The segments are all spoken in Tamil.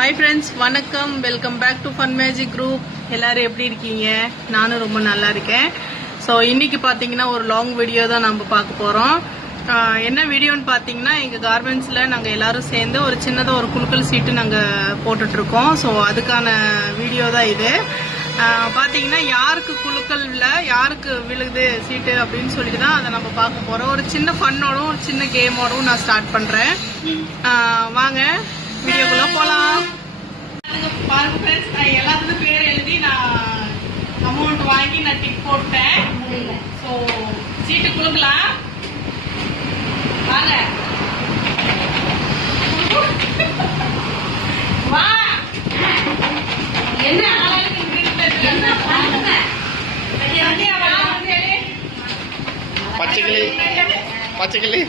ஹாய் ஃப்ரெண்ட்ஸ், வணக்கம். Welcome back to fun magic group. எல்லாரும் எப்படி இருக்கீங்க? நானும் ரொம்ப நல்லா இருக்கேன். ஸோ இன்னைக்கு பார்த்தீங்கன்னா ஒரு லாங் வீடியோ தான் நம்ம பார்க்க போகிறோம். என்ன வீடியோன்னு பார்த்தீங்கன்னா, எங்கள் கார்மெண்ட்ஸில் நாங்கள் எல்லாரும் சேர்ந்து ஒரு சின்னதாக ஒரு குலுக்கல் சீட்டு நாங்கள் போட்டுட்ருக்கோம். ஸோ அதுக்கான வீடியோ தான் இது. பார்த்தீங்கன்னா யாருக்கு குலுக்கல்ல யாருக்கு விழுகுது சீட்டு அப்படின்னு சொல்லிட்டு தான் அதை நம்ம பார்க்க போகிறோம். ஒரு சின்ன ஃபன்னோடும் ஒரு சின்ன கேமோடும் நான் ஸ்டார்ட் பண்ணுறேன். வாங்க வீடியோக்குள்ள போலாம். பாருங்க ஃப்ரெண்ட்ஸ், நான் எல்லாத்துக்கும் பேர் எழுதி நான் அமௌண்ட் வாங்கி நான் டிக் போட்டேன். ஸோ சீட்டு குலுக்கலாம் வாங்க. வா என்ன பச்சைக்கிளி பச்சைக்கிளி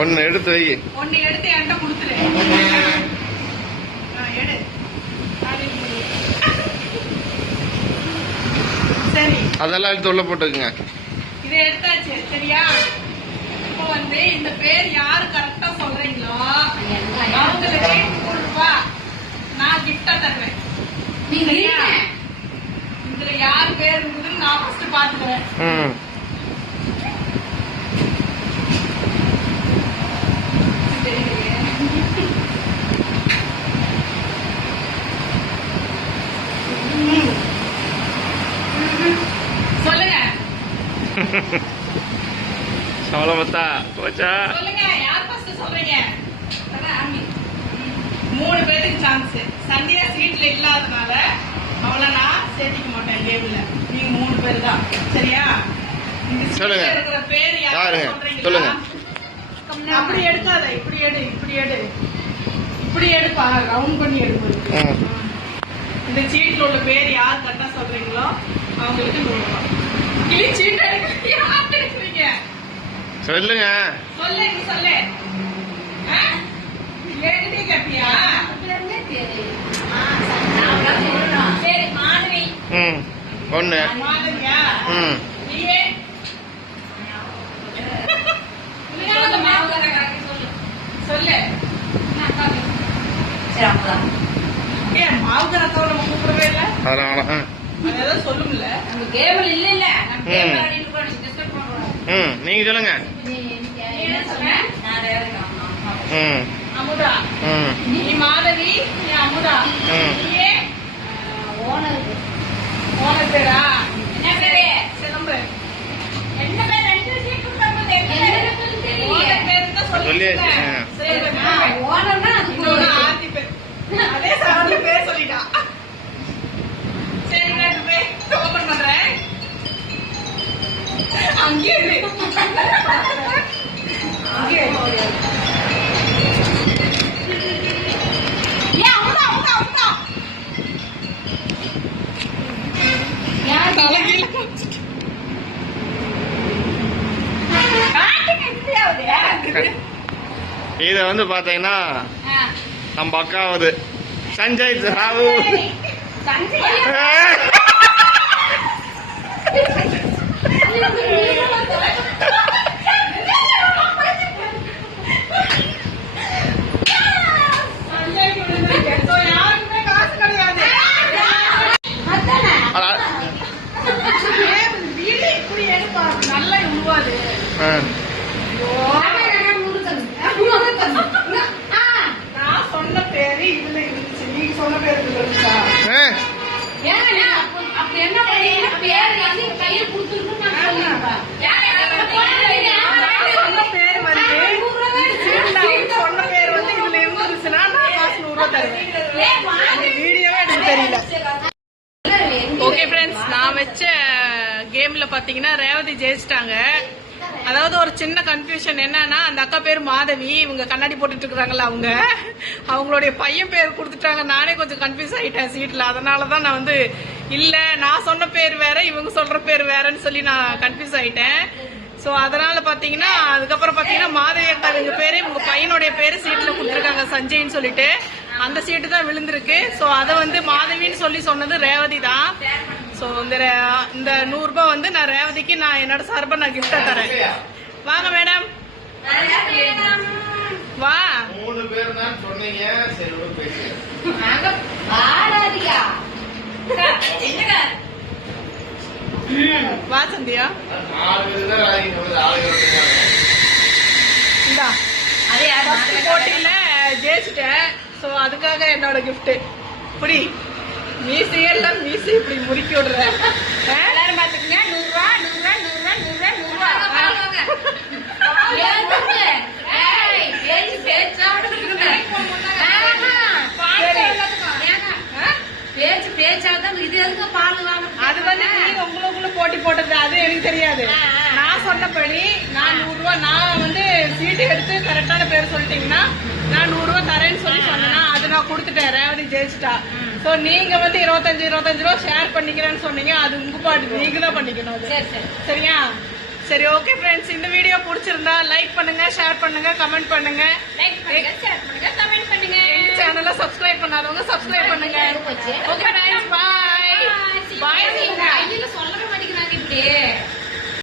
ஒன்னு எடுத்து வை. ஒன்னு எடுத்து என்கிட்ட கொடுத்துரு. சரி, அதெல்லாம் எடுத்து உள்ள போட்டுக்குங்க. இதை எடுத்தாச்சு. சரியா? இப்போ வந்து இந்த பேர் யாரு கரெக்டா சொல்றீங்களோ அவங்களுக்கு ரூபா நான் கிஃப்டா தருவேன். இதுல யார் பேர் இருக்குதுன்னு நான் ஃபர்ஸ்ட் பாத்துக்கிறேன். சொல்லுங்க சோளமத்தா போச்சா? சொல்லுங்க, யார் ஃபர்ஸ்ட் சொல்றீங்க? 3 பேருக்கு சான்ஸ். சந்தியா சீட்ல இல்லாதனால அவளை நான் சேர்த்திக்க மாட்டேன் கேம்ல. நீங்க 3 பேர் தான். சரியா? சொல்லுங்க. இருக்கிற பேர் யாரு சொல்லுங்க. அப்படி எடுக்காத, இப்படி எடு, இப்படி எடு, இப்படி எடுப்பா. ரவுண்ட் பண்ணி எடுப்பு. இந்த சீட்ல உள்ள பேர் யார் கரெக்டா சொல்றீங்களோ அவங்களுக்கு 100 ரூபாய். கிளி சீட் எடுக்கிறீங்க, யார் எடுக்கிறீங்க? சொல்லுங்க. சொல்லு, நீ சொல்லு. ஏகிட்டே கேப்பியா? சரி, மாணவி. ஒண்ணு. மாணவியா? நீயே சொல்லு. ஏன் மாவுகர் அக்காவை நம்ம கூப்பிடவே இல்லை? அதான் சொல்லும்ல. நீங்க சொல்லுங்க. அமுதா. நீ மாதவி, நீ அமுதா. நீயே ஓனர் பேரா? என்ன பேரு? சிதம்பர. என்ன பேர்? 2 சீட் கொடுத்தாங்க. ஓனர் பேர் தான் சொல்லிட்டேன். ஓனர்னா அது ஆர்த்தி பேர். அதே சார்ந்த பேர் சொல்லிட்டா. சரி, நான் பேர் ஓபன் பண்றேன். அங்கே இத வந்து பாத்தீங்கன்னா நம்ம அக்காவது சஞ்சய் ராவு. நல்லா உருவாது. நான் சொன்ன பேரு இதுல இருந்துச்சு, நீங்க சொன்ன பேரு இதுல இருந்துச்சா? சொன்ன பேரு வந்து இதுல இருந்துச்சுன்னா நான் காசு 100 ரூபாய் தருவேன். வீடியோவே எனக்கு தெரியல. ஓகே ஃப்ரெண்ட்ஸ், நான் வச்ச கேம்ல பாத்தீங்கன்னா ரேவதி ஜெயிச்சிட்டாங்க. அதாவது ஒரு சின்ன கன்ஃபியூஷன் என்னன்னா, அந்த அக்கா பேர் மாதவி, இவங்க கண்ணாடி போட்டுட்டு இருக்காங்கல்ல, அவங்களுடைய பையன் பேர் கொடுத்துட்டாங்க. நானே கொஞ்சம் கன்ஃபியூஸ் ஆயிட்டேன் சீட்ல. அதனாலதான் நான் வந்து இல்ல, நான் சொன்ன பேர் வேற, இவங்க சொல்ற பேர் வேறன்னு சொல்லி நான் கன்ஃபியூஸ் ஆயிட்டேன். ஸோ அதனால பாத்தீங்கன்னா அதுக்கப்புறம் பாத்தீங்கன்னா மாதவி அக்கா இவங்க பேரு, இவங்க பையனுடைய பேரு சீட்ல கொடுத்துருக்காங்க சஞ்சய்ன்னு சொல்லிட்டு. அந்த சீட்டு தான் விழுந்திருக்கு. ஸோ அதை வந்து மாதவின்னு சொல்லி சொன்னது ரேவதி தான். ஸோ இந்த 100 ரூபாய் வந்து நான் ரேவதிக்கு நான் என்னோட சார்பா நான் கிஃப்டா தரேன். வாங்க மேடம் வா 3 பேர் தான் சொன்னீங்க. சரி விடு பேசு. வா சந்தியா 4 பேர் தான் வேலைக்கு போகுது. ஆளுங்க வந்துருக்காங்க. இந்தா first போட்டியில ஜெயிச்சிட்டேன். சோ அதுக்காக என்னோட gift இப்படி மீசையெல்லாம் மீசை இப்படி முறுக்கி விடுற எல்லாரும் பாத்துக்கங்க. 100 ரூபா 100 ரூபா 100 ரூபா 100 ரூபா 100 ரூபா பேச்சு பேச்சாதான் இது எதுக்கு பால் வாங்க. அது வந்து நீங்க உங்களுக்குள்ள போட்டி போட்டது அது எனக்கு தெரியாது. நான் சொன்னபடி நான் 100 ரூபா நான் வந்து சீட்டு எடுத்து கரெக்டான பேர் சொல்லிட்டீங்கன்னா நான் 100 ரூபா தரேன்னு சொல்லி சொன்னேன்னா அது நான் கொடுத்துட்டேன். ரேவதி ஜெயிச்சிட்டா. சோ நீங்க வந்து 25 ரூபா ஷேர் பண்ணிக்கிறேன்னு சொன்னீங்க. அது உங்க பாட்டு நீங்க தான் பண்ணிக்கணும் அது. சரி சரி சரியா? சரி ஓகே ஃப்ரெண்ட்ஸ், இந்த வீடியோ பிடிச்சிருந்தா லைக் பண்ணுங்க, ஷேர் பண்ணுங்க, கமெண்ட் பண்ணுங்க. லைக் பண்ணுங்க, ஷேர் பண்ணுங்க, கமெண்ட் பண்ணுங்க. சேனலை சப்ஸ்கிரைப் பண்ணாதவங்க சப்ஸ்கிரைப் பண்ணுங்க. Okay friends, by.